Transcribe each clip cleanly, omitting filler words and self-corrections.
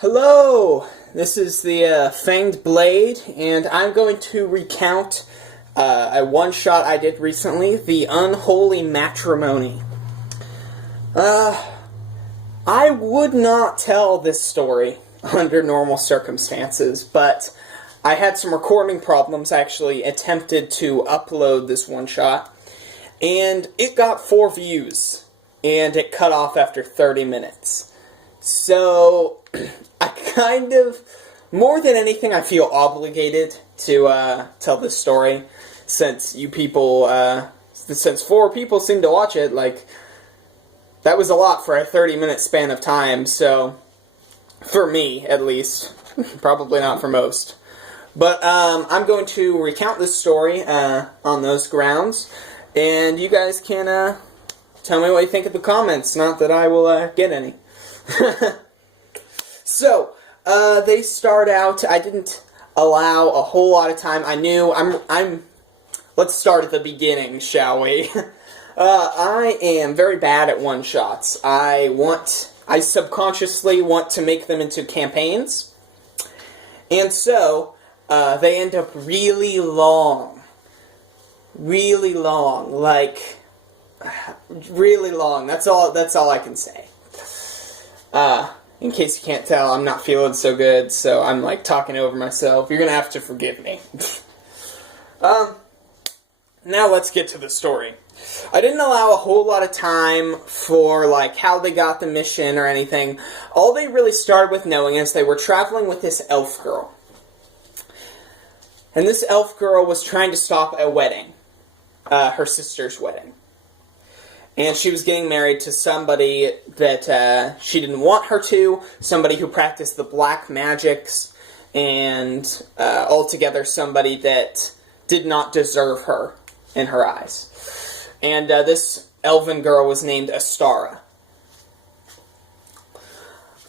Hello, this is the Fanged Blade, and I'm going to recount a one-shot I did recently, the Unholy Matrimony. I would not tell this story under normal circumstances, but I had some recording problems. I actually attempted to upload this one-shot, and it got 4 views, and it cut off after 30 minutes. So, I kind of, more than anything, I feel obligated to tell this story, since you people, since 4 people seem to watch it. Like, that was a lot for a 30-minute span of time, so, for me, at least, probably not for most. But, I'm going to recount this story, on those grounds, and you guys can, tell me what you think in the comments, not that I will, get any. So, they start out, I didn't allow a whole lot of time. I knew, let's start at the beginning, shall we? I am very bad at one-shots. I subconsciously want to make them into campaigns. And so, they end up really long. Really long. Like, really long. That's all I can say. In case you can't tell, I'm not feeling so good, so I'm, like, talking over myself. You're gonna have to forgive me. Now let's get to the story. I didn't allow a whole lot of time for, like, how they got the mission or anything. All they really started with knowing is they were traveling with this elf girl. And this elf girl was trying to stop a wedding. Her sister's wedding. And she was getting married to somebody that she didn't want her to, somebody who practiced the black magics, and altogether somebody that did not deserve her in her eyes. And this elven girl was named Astara.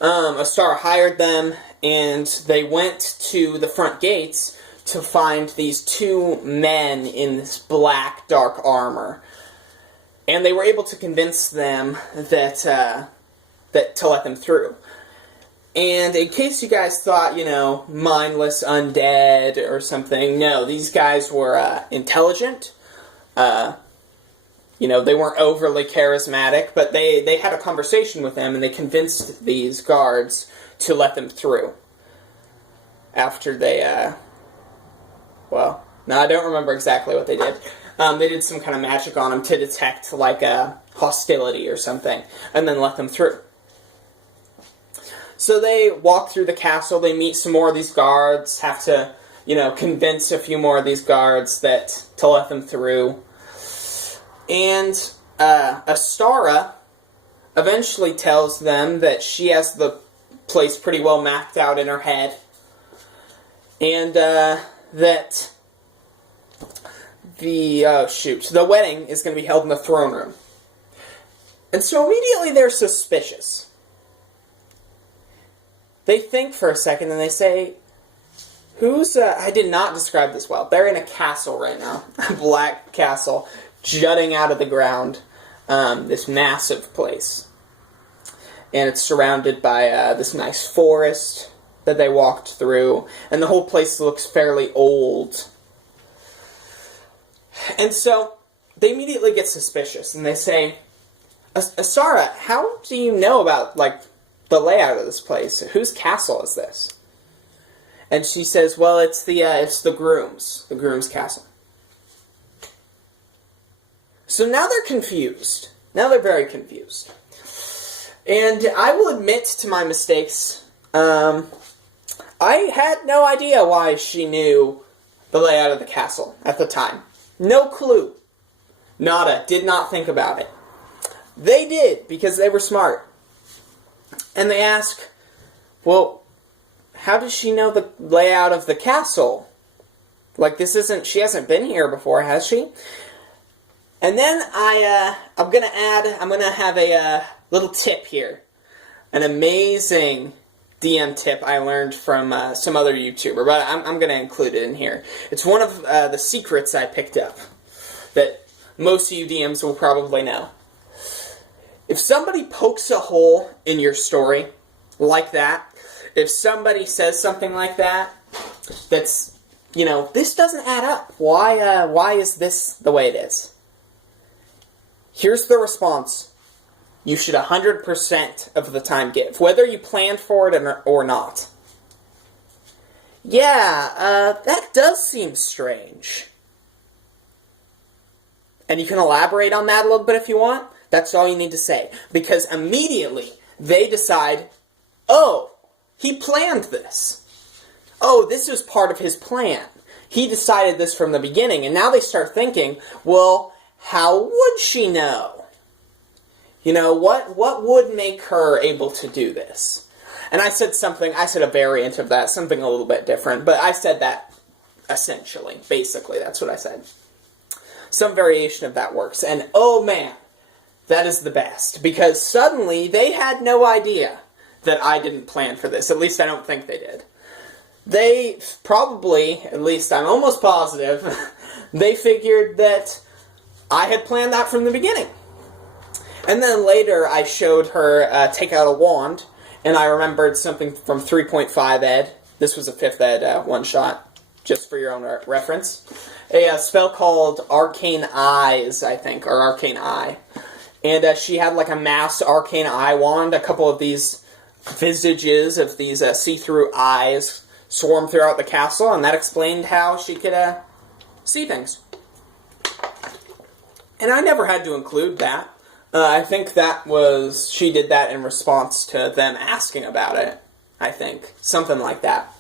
Astara hired them, and they went to the front gates to find these 2 men in this black, dark armor. And they were able to convince them that to let them through. And in case you guys thought, you know, mindless undead or something, no, these guys were intelligent. You know, they weren't overly charismatic, but they had a conversation with them, and they convinced these guards to let them through. After they, well, no, I don't remember exactly what they did. They did some kind of magic on them to detect, like, a hostility or something, and then let them through. So they walk through the castle, they meet some more of these guards, have to, you know, convince a few more of these guards to let them through. And Astara eventually tells them that she has the place pretty well mapped out in her head, and that the wedding is going to be held in the throne room. And so immediately they're suspicious. They think for a second and they say, I did not describe this well. They're in a castle right now. A black castle jutting out of the ground. This massive place. And it's surrounded by this nice forest that they walked through. And the whole place looks fairly old. And so, they immediately get suspicious, and they say, Astara, how do you know about, like, the layout of this place? Whose castle is this? And she says, well, it's the groom's castle. So now they're confused. Now they're very confused. And I will admit to my mistakes. I had no idea why she knew the layout of the castle at the time. No clue. Nada. Did not think about it. They did, because they were smart. And they ask, well, how does she know the layout of the castle? Like, she hasn't been here before, has she? And then I'm going to have a little tip here. An amazing DM tip I learned from some other YouTuber, but I'm going to include it in here. It's one of the secrets I picked up that most of you DMs will probably know. If somebody pokes a hole in your story like that, if somebody says something like that, that's, you know, this doesn't add up. Why is this the way it is? Here's the response. You should 100% of the time give, whether you planned for it or not. Yeah, that does seem strange. And you can elaborate on that a little bit if you want. That's all you need to say. Because immediately they decide, oh, he planned this. Oh, this was part of his plan. He decided this from the beginning. And now they start thinking, well, how would she know? You know, what would make her able to do this? And I said a variant of that, something a little bit different. But I said that essentially, basically, that's what I said. Some variation of that works. And oh man, that is the best. Because suddenly they had no idea that I didn't plan for this. At least I don't think they did. They probably, at least I'm almost positive, they figured that I had planned that from the beginning. And then later I showed her take out a wand, and I remembered something from 3.5 Ed. This was a 5th Ed one-shot, just for your own reference. A spell called Arcane Eyes, I think, or Arcane Eye. And she had like a mass Arcane Eye wand, a couple of these visages of these see-through eyes swarm throughout the castle, and that explained how she could see things. And I never had to include that. I think she did that in response to them asking about it, I think. Something like that.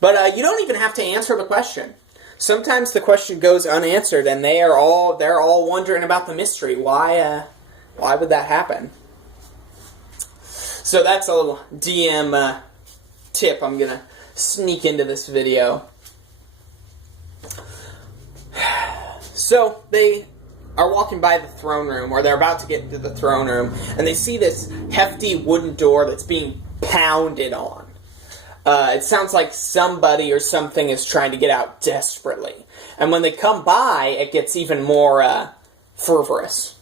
But you don't even have to answer the question. Sometimes the question goes unanswered, and they're all wondering about the mystery. Why would that happen? So that's a little DM tip I'm going to sneak into this video. So they are walking by the throne room, or they're about to get into the throne room, and they see this hefty wooden door that's being pounded on. It sounds like somebody or something is trying to get out desperately. And when they come by, it gets even more fervorous.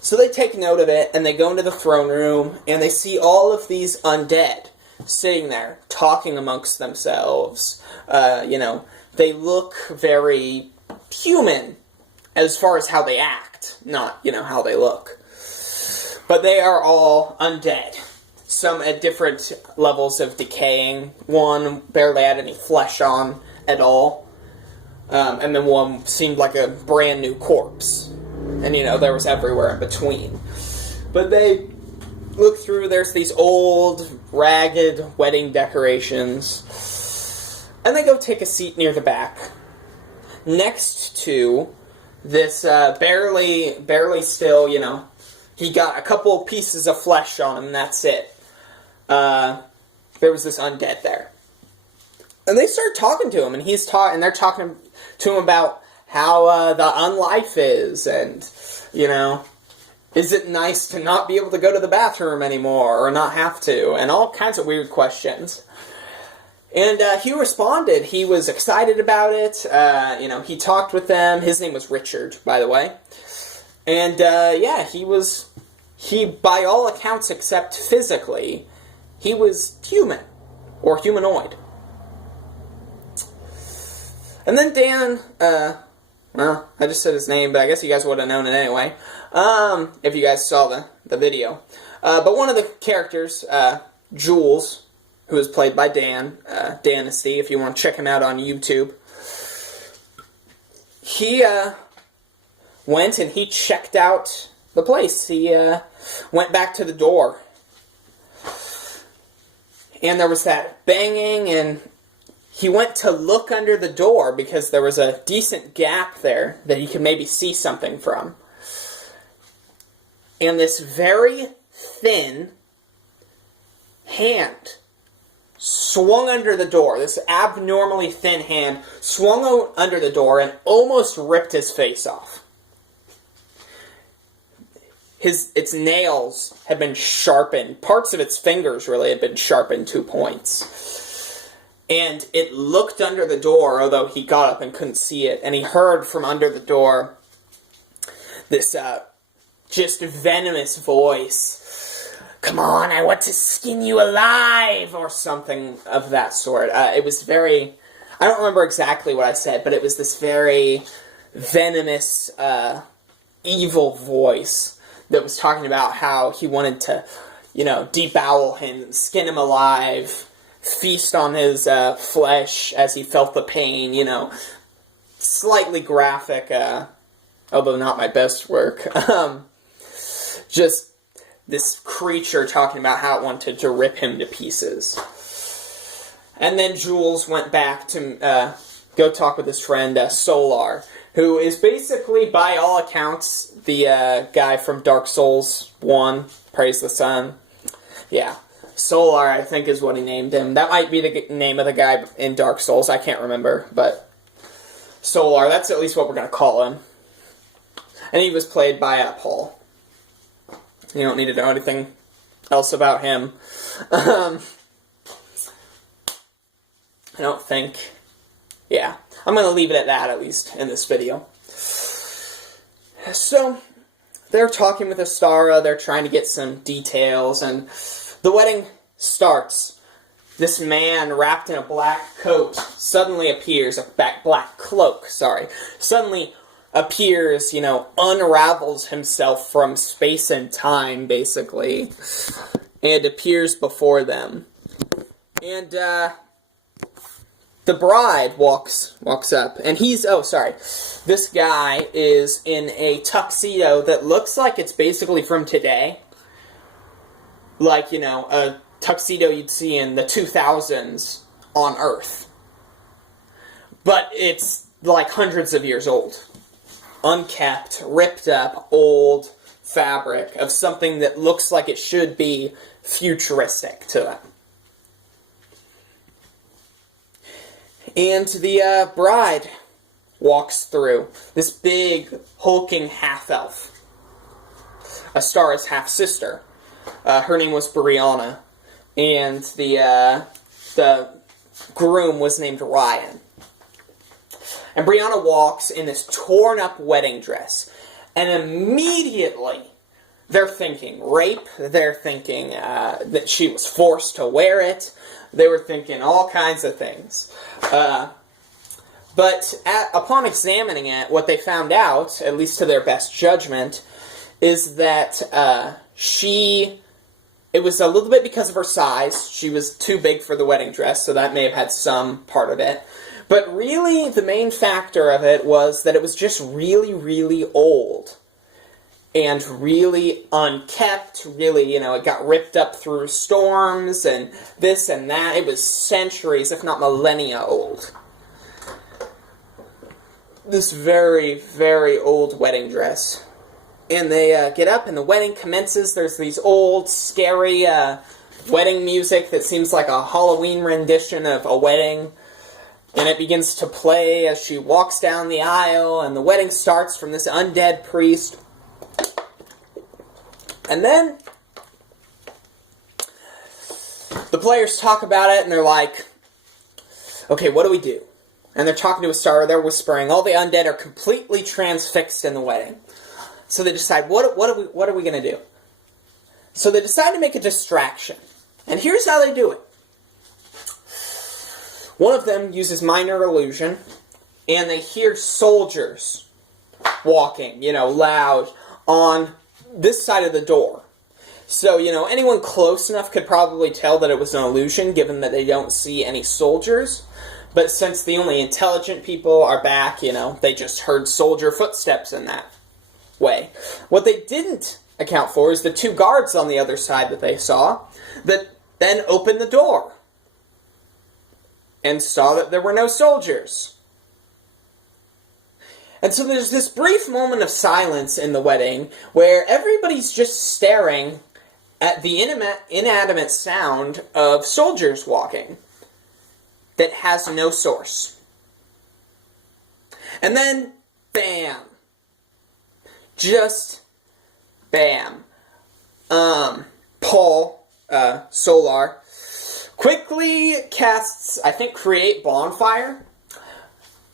So they take note of it, and they go into the throne room, and they see all of these undead sitting there, talking amongst themselves. They look very human as far as how they act, not, how they look. But they are all undead. Some at different levels of decaying. One barely had any flesh on at all. And then one seemed like a brand new corpse. And, there was everywhere in between. But they look through, there's these old, ragged wedding decorations. And they go take a seat near the back. Next to this barely still, he got a couple pieces of flesh on him, and that's it. There was this undead there. And they start talking to him, and they're talking to him about how the unlife is, and, is it nice to not be able to go to the bathroom anymore, or not have to, and all kinds of weird questions. And he responded. He was excited about it. He talked with them. His name was Richard, by the way. And, he, by all accounts except physically, he was human, or humanoid. And then Dan, I just said his name, but I guess you guys would have known it anyway, if you guys saw the video. But one of the characters, Jules, who is played by Dan, Danasty, if you want to check him out on YouTube, he went and he checked out the place. He went back to the door. And there was that banging, and he went to look under the door because there was a decent gap there that he could maybe see something from. And this very thin hand swung under the door. This abnormally thin hand swung under the door and almost ripped his face off. Its nails had been sharpened. Parts of its fingers really had been sharpened 2 points. And it looked under the door, although he got up and couldn't see it. And he heard from under the door this just venomous voice. come on, I want to skin you alive, or something of that sort. It was very, I don't remember exactly what I said, but it was this very venomous, evil voice that was talking about how he wanted to, debowel him, skin him alive, feast on his flesh as he felt the pain, slightly graphic, although not my best work. Just this creature talking about how it wanted to rip him to pieces. And then Jules went back to go talk with his friend Solar, who is basically, by all accounts, the guy from Dark Souls 1, Praise the Sun. Yeah, Solar, I think, is what he named him. That might be the name of the guy in Dark Souls, I can't remember, but Solar, that's at least what we're going to call him. And he was played by Paul. You don't need to know anything else about him. I don't think. Yeah, I'm going to leave it at that, at least, in this video. So, they're talking with Astara, they're trying to get some details, and the wedding starts. This man, wrapped in a black coat, suddenly appears, a black cloak, sorry, suddenly appears, unravels himself from space and time, basically, and appears before them. And, the bride walks up, and this guy is in a tuxedo that looks like it's basically from today. Like, a tuxedo you'd see in the 2000s on Earth. But it's like hundreds of years old. Unkept, ripped up, old fabric of something that looks like it should be futuristic to them. And the bride walks through. This big, hulking half-elf. Astara's half-sister. Her name was Brianna. And the groom was named Ryan. And Brianna walks in this torn-up wedding dress. And immediately, they're thinking rape. They're thinking that she was forced to wear it. They were thinking all kinds of things. But upon examining it, what they found out, at least to their best judgment, is that it was a little bit because of her size. She was too big for the wedding dress, so that may have had some part of it. But really, the main factor of it was that it was just really, really old. And really unkept, really, it got ripped up through storms, and this and that. It was centuries, if not millennia old. This very, very old wedding dress. And they get up, and the wedding commences. There's these old, scary wedding music that seems like a Halloween rendition of a wedding. And it begins to play as she walks down the aisle, and the wedding starts from this undead priest. And then, the players talk about it, and they're like, okay, what do we do? And they're talking to Astara, they're whispering, all the undead are completely transfixed in the wedding. So they decide, what are we going to do? So they decide to make a distraction. And here's how they do it. One of them uses minor illusion, and they hear soldiers walking, loud, on this side of the door. So, anyone close enough could probably tell that it was an illusion, given that they don't see any soldiers. But since the only intelligent people are back, they just heard soldier footsteps in that way. What they didn't account for is the two guards on the other side that they saw, that then opened the door and saw that there were no soldiers. And so there's this brief moment of silence in the wedding where everybody's just staring at the inanimate sound of soldiers walking that has no source. And then, bam. Just bam. Paul, Solar, quickly casts, I think, Create Bonfire.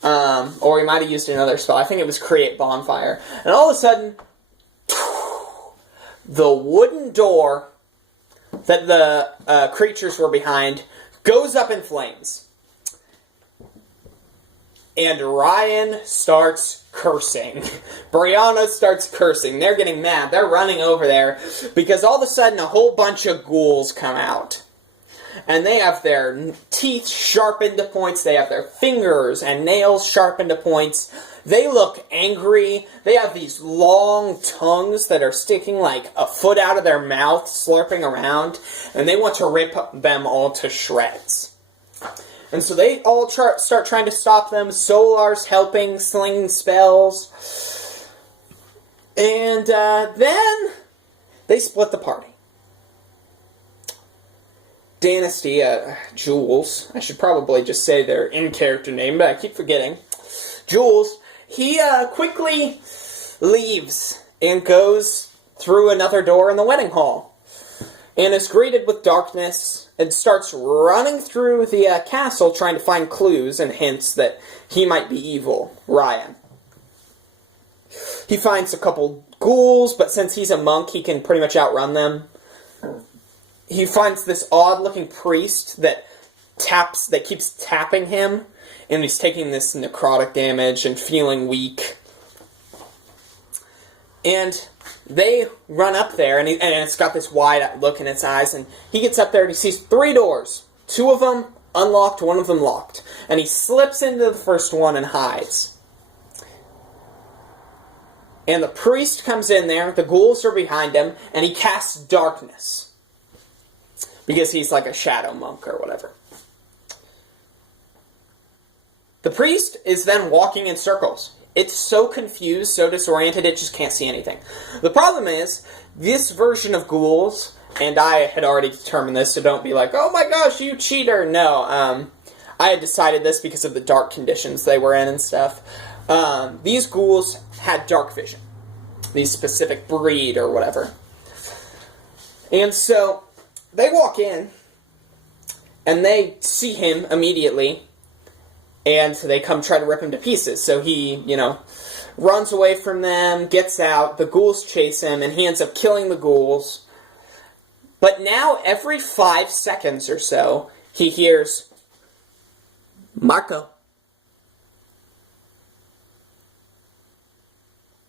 Or he might have used another spell. I think it was Create Bonfire. And all of a sudden, the wooden door that the creatures were behind goes up in flames. And Ryan starts cursing. Brianna starts cursing. They're getting mad. They're running over there because all of a sudden a whole bunch of ghouls come out. And they have their teeth sharpened to points. They have their fingers and nails sharpened to points. They look angry. They have these long tongues that are sticking like a foot out of their mouth, slurping around. And they want to rip them all to shreds. And so they all start trying to stop them. Solar's helping, slinging spells. And then they split the party. Dynasty, Jules, I should probably just say their in-character name, but I keep forgetting. Jules, he quickly leaves and goes through another door in the wedding hall. And is greeted with darkness and starts running through the castle trying to find clues and hints that he might be evil, Ryan. He finds a couple ghouls, but since he's a monk, he can pretty much outrun them. He finds this odd-looking priest that keeps tapping him, and he's taking this necrotic damage and feeling weak. And they run up there, and it's got this wide look in its eyes, and he gets up there and he sees 3 doors. 2 of them unlocked, 1 of them locked. And he slips into the first one and hides. And the priest comes in there, the ghouls are behind him, and he casts darkness. Because he's like a shadow monk or whatever. The priest is then walking in circles. It's so confused, so disoriented, it just can't see anything. The problem is, this version of ghouls, and I had already determined this, so don't be like, oh my gosh, you cheater. No, I had decided this because of the dark conditions they were in and stuff. These ghouls had dark vision. These specific breed or whatever. And so they walk in, and they see him immediately, and they come try to rip him to pieces. So he, runs away from them, gets out, the ghouls chase him, and he ends up killing the ghouls. But now, every 5 seconds or so, he hears, Marco.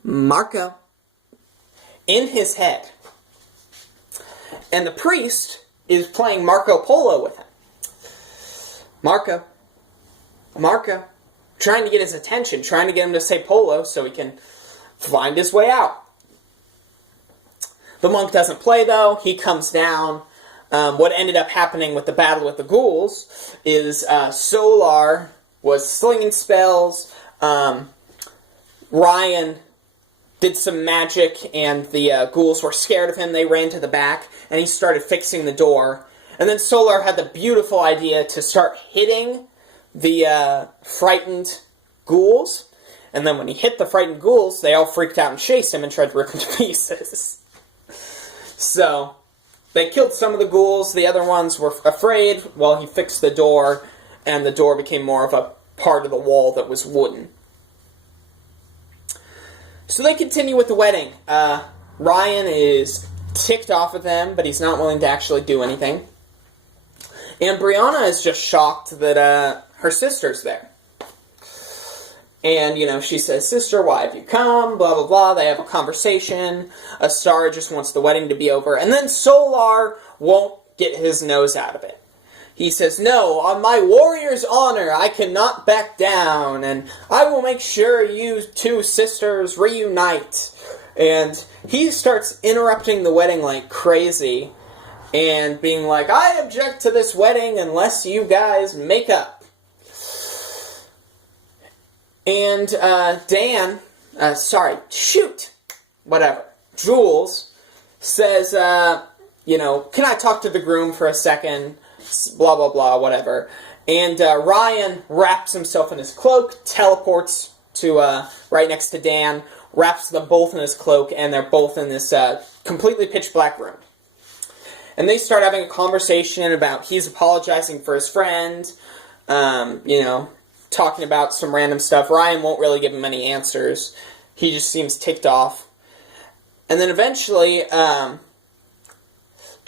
Marco. In his head. And the priest is playing Marco Polo with him. Marco. Marco. Trying to get his attention, trying to get him to say polo so he can find his way out. The monk doesn't play, though. He comes down. What ended up happening with the battle with the ghouls is Solar was slinging spells. Ryan did some magic, and the ghouls were scared of him. They ran to the back, and he started fixing the door. And then Solar had the beautiful idea to start hitting the frightened ghouls. And then when he hit the frightened ghouls, they all freaked out and chased him and tried to rip him to pieces. So, they killed some of the ghouls. The other ones were afraid while he fixed the door, and the door became more of a part of the wall that was wooden. So they continue with the wedding. Ryan is ticked off at them, but he's not willing to actually do anything. And Brianna is just shocked that her sister's there. And, she says, Sister, why have you come? Blah, blah, blah. They have a conversation. Astar just wants the wedding to be over. And then Solar won't get his nose out of it. He says, no, on my warrior's honor, I cannot back down, and I will make sure you 2 sisters reunite. And he starts interrupting the wedding like crazy, and being like, I object to this wedding unless you guys make up. And Jules says, can I talk to the groom for a second? Blah, blah, blah, whatever. And Ryan wraps himself in his cloak, teleports to right next to Dan, wraps them both in his cloak, and they're both in this completely pitch black room. And they start having a conversation about he's apologizing for his friend, talking about some random stuff. Ryan won't really give him any answers. He just seems ticked off. And then eventually,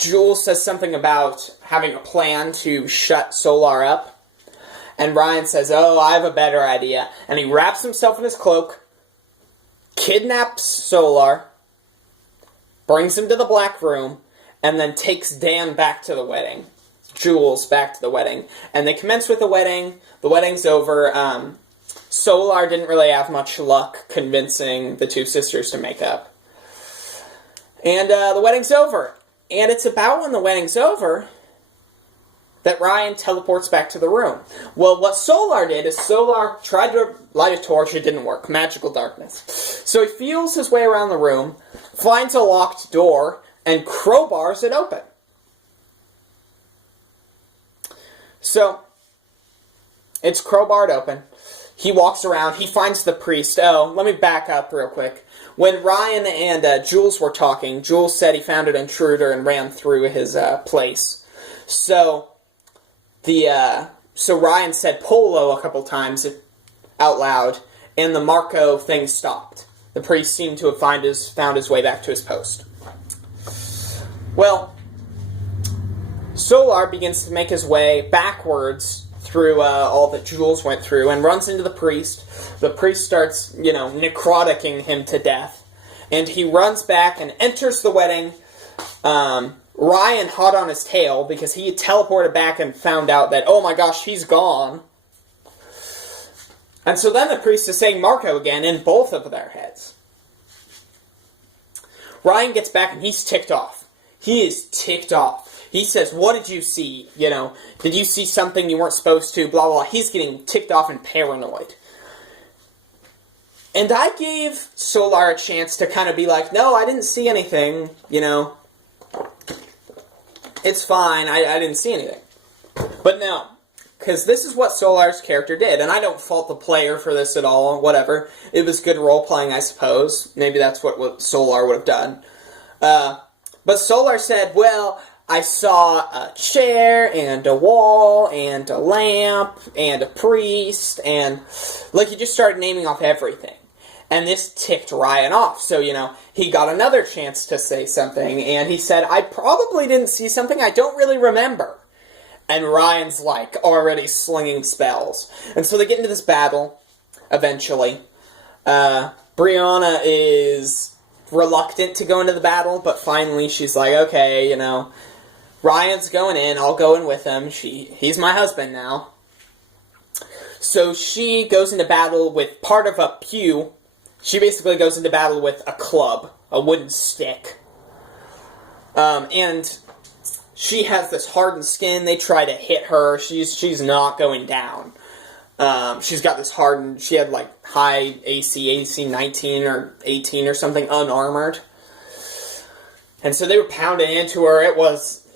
Jules says something about having a plan to shut Solar up. And Ryan says, oh, I have a better idea. And he wraps himself in his cloak, kidnaps Solar, brings him to the Black Room, and then takes Dan back to the wedding. Jules back to the wedding. And they commence with the wedding. The wedding's over. Solar didn't really have much luck convincing the two sisters to make up. And the wedding's over. And it's about when the wedding's over that Ryan teleports back to the room. Well, what Solar did is Solar tried to light a torch. It didn't work. Magical darkness. So he feels his way around the room, finds a locked door, and crowbars it open. So, it's crowbarred open. He walks around. He finds the priest. Oh, let me back up real quick. When Ryan and Jules were talking, Jules said he found an intruder and ran through his place. So Ryan said Polo a couple times out loud, and the Marco thing stopped. The priest seemed to have found his way back to his post. Well, Solar begins to make his way backwards through all that Jules went through and runs into the priest. The priest starts, necroticking him to death. And he runs back and enters the wedding. Ryan hot on his tail because he had teleported back and found out that, oh my gosh, he's gone. And so then the priest is saying Marco again in both of their heads. Ryan gets back and he's ticked off. He is ticked off. He says, what did you see? Did you see something you weren't supposed to? Blah, blah, blah. He's getting ticked off and paranoid. And I gave Solar a chance to kind of be like, no, I didn't see anything, It's fine, I didn't see anything. But no, because this is what Solar's character did, and I don't fault the player for this at all, whatever. It was good role-playing, I suppose. Maybe that's what Solar would have done. But Solar said, well, I saw a chair, and a wall, and a lamp, and a priest, and, he just started naming off everything. And this ticked Ryan off, so, he got another chance to say something, and he said, I probably didn't see something, I don't really remember. And Ryan's, already slinging spells. And so they get into this battle, eventually. Brianna is reluctant to go into the battle, but finally she's like, okay, Ryan's going in, I'll go in with him, he's my husband now. So she goes into battle with part of a pew. She basically goes into battle with a club, a wooden stick. And she has this hardened skin. They try to hit her. She's not going down. She's got this hardened, she had high AC 19 or 18 or something, unarmored. And so they were pounding into her. It was,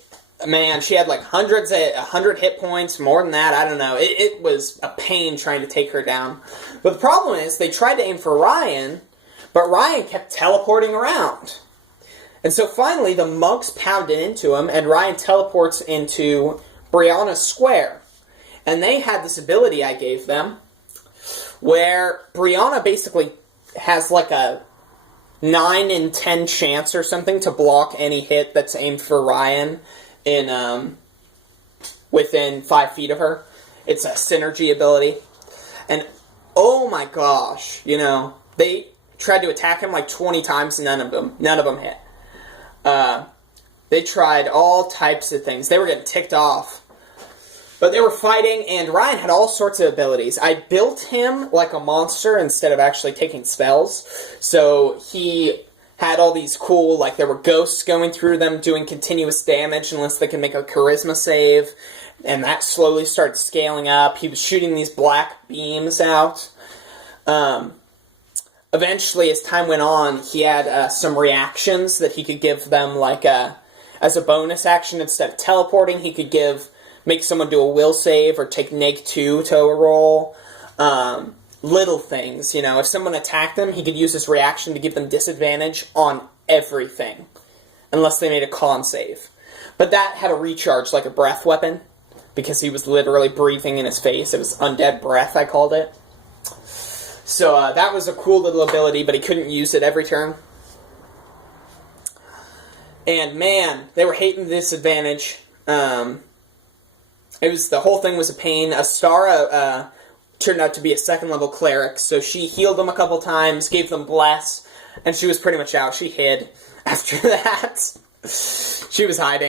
man, she had 100 hit points, more than that, I don't know. It was a pain trying to take her down. But the problem is, they tried to aim for Ryan, but Ryan kept teleporting around. And so finally, the monks pounded into him, and Ryan teleports into Brianna's square. And they had this ability I gave them, where Brianna basically has a 9 in 10 chance or something to block any hit that's aimed for Ryan in within 5 feet of her. It's a synergy ability. And oh my gosh, they tried to attack him 20 times, none of them hit. They tried all types of things. They were getting ticked off. But they were fighting, and Ryan had all sorts of abilities. I built him like a monster instead of actually taking spells. So he had all these cool, there were ghosts going through them doing continuous damage unless they can make a charisma save. And that slowly started scaling up. He was shooting these black beams out. Eventually, as time went on, he had some reactions that he could give them, as a bonus action. Instead of teleporting, he could make someone do a will save or take -2 to a roll. Little things, if someone attacked them, he could use his reaction to give them disadvantage on everything, unless they made a con save. But that had a recharge like a breath weapon, because he was literally breathing in his face. It was undead breath, I called it. So that was a cool little ability, but he couldn't use it every turn. And man, they were hating the disadvantage. The whole thing was a pain. Astara turned out to be a second-level cleric, so she healed them a couple times, gave them bless, and she was pretty much out. She hid after that. She was hiding.